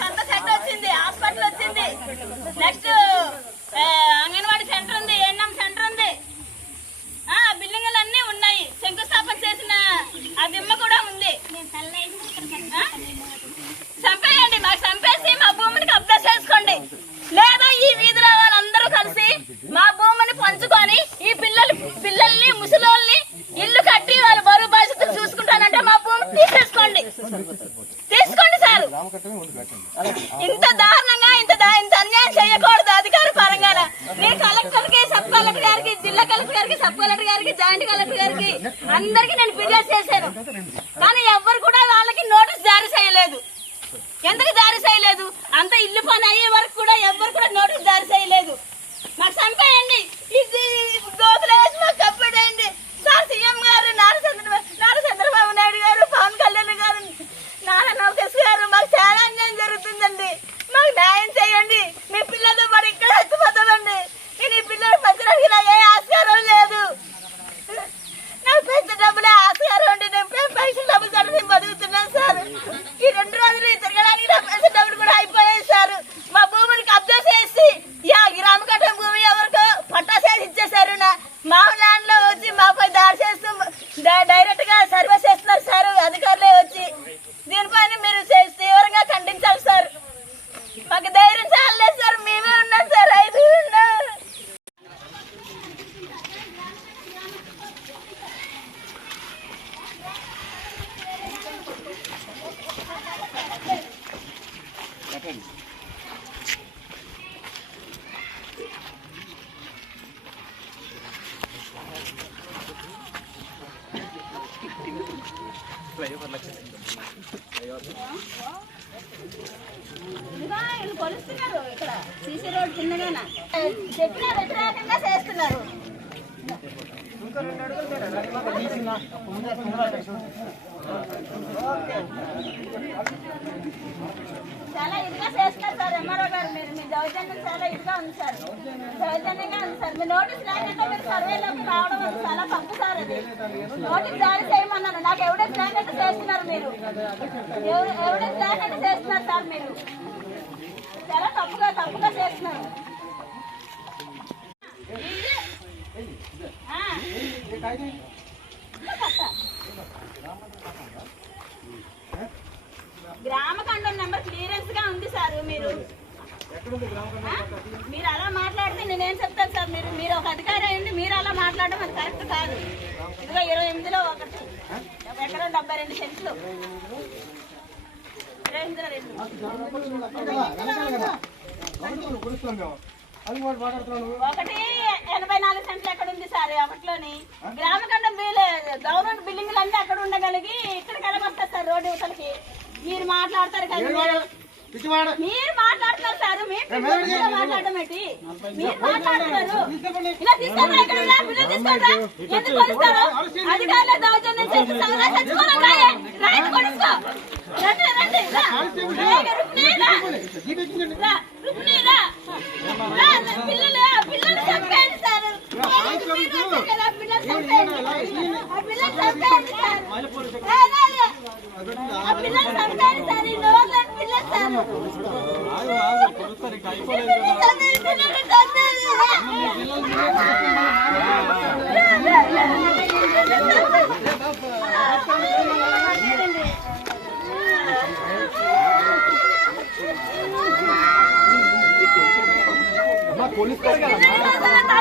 సొంత సెంటర్ వచ్చింది హాస్పిటల్ వచ్చింది. నెక్స్ట్ అంగన్వాడీ సెంటర్ ఉంది ఎన్ఎం సెంటర్ ఉంది. ఆ బిల్డింగ్లు అన్నీ ఉన్నాయి. శంకుస్థాపన చేసిన ఆ దిమ్మ కూడా ఉంది. ఇంత దారుణంగా ఇంత ఇంత అన్యాయం చేయకూడదు అధికార పరంగా నేను కలెక్టర్కి సబ్ కలెక్టర్ గారికి జిల్లా కలెక్టర్ గారికి సబ్ కలెక్టర్ గారికి జాయింట్ కలెక్టర్ గారికి అందరికి నేను ఫిర్యాదు చేశాను. కానీ ఎవ్వరు కూడా వాళ్ళకి నోటీస్ జారీ చేయలేదు. ఎందుకు జారీ చేయలేదు? అంత ఇల్లు పని అయ్యే వరకు కూడా ఎవ్వరు కూడా నోటీస్ ఇదిగో వీళ్ళు కొలుస్తున్నారు ఇక్కడ సీసీ రోడ్ కిందగాన చెప్పిన వ్యతిరేకంగా చేస్తున్నారు చాలా ఇదిగా చేస్తున్నారు సార్ ఎంఆర్ఓ గారు మీరు మీ దౌర్జన్యం చాలా ఇదిగా ఉంది సార్ దౌర్జన్యంగా ఉంది సార్ మీ నోటీస్ లేకుండా మీరు సర్వేలోకి రావడం అది చాలా తప్పు సార్ అది నోటీస్ జారీ చేయమన్నాను నాకు ఎవిడెన్స్ లేకుండా చేస్తున్నారు మీరు ఎవిడెన్స్ లేకుండా చేస్తున్నారు సార్ మీరు చాలా తప్పుగా తప్పుగా చేస్తున్నారు ఆ. గ్రామ కండం నెంబర్ క్లియరెన్స్గా ఉంది సార్ మీరు? మీరు అలా మాట్లాడితే నేనేం చెప్తాను సార్ మీరు? మీరు ఒక అధికారి అయ్యండి మీరు అలా మాట్లాడడం అది కరెక్ట్ కాదు. ఇదిగో ఇరవై ఎనిమిదిలో ఒకటి. ఒక ఎకరం డెబ్బై రెండు సెంట్లు. ఇరవై ఎనిమిదిలో రెండు. ఒకటి ఎనభై నాలుగు సెంట్లు ఎక్కడ ఉంది సార్? ఒకటిలోని గ్రామకండం గవర్నమెంట్ బిల్డింగ్లు అన్ని అక్కడ ఉండగలిగి ఇక్కడికి వెళ్ళగొస్తారు సార్ రోడ్డు యువతలకి మీరు మాట్లాడతారు కదా. మీరు- మాట్లాడుతున్నారు సార్ మీరు పిల్లలతో మాట్లాడడం ఏంటి? మీరు మాట్లాడుతున్నారు. ఇలా తీసుకోండి ఇక్కడ ఇలా పిల్లలు తీసుకోండి ఎందుకు కొలుస్తారు అధికారులు దౌర్జన్యం చేసి రాయే రండి రండి రా. రా, పిల్లలు పిల్లలు చంపేయండి సార్ మీరు వచ్చారు కదా, పిల్లలు చంపేయండి ఆ పిల్లలు చంపేయండి సార్ ఏ, రా, రా. ఆ పిల్లలు చంపేయండి సార్ ఈ నోర్లని పిల్లలు సార్ పిల్లలు చంపేయండి, పిల్లలు చంపేయండి. రా, రా, రా. పోలీస్ పిల్లలు తల్లి